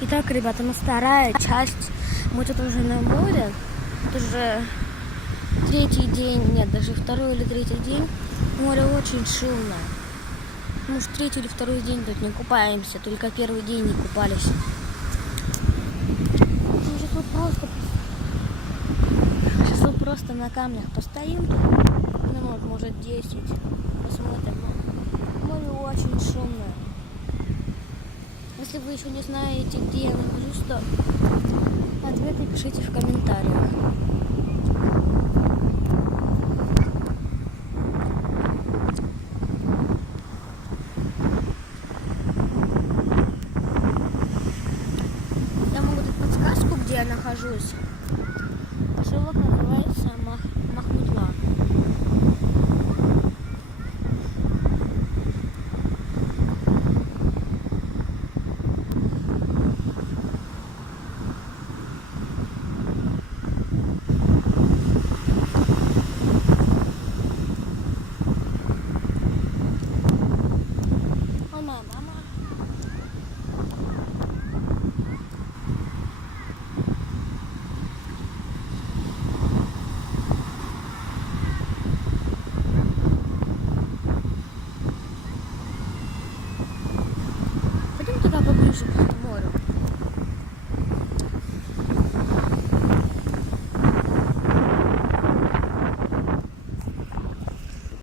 Итак, ребята, мы вторая часть. Мы тут уже на море. Это уже третий день, нет, даже второй или третий день. Море очень шумное. Мы уж третий или второй день тут не купаемся, только первый день не купались. Сейчас вот просто на камнях постоим, минут, может 10, посмотрим. Море очень шумное. Если вы еще не знаете, где я нахожусь, то ответы пишите в комментариях. Я могу дать подсказку, где я нахожусь. Поселок называется Махмутла. Вон моя мама. Пойдем туда поближе, потому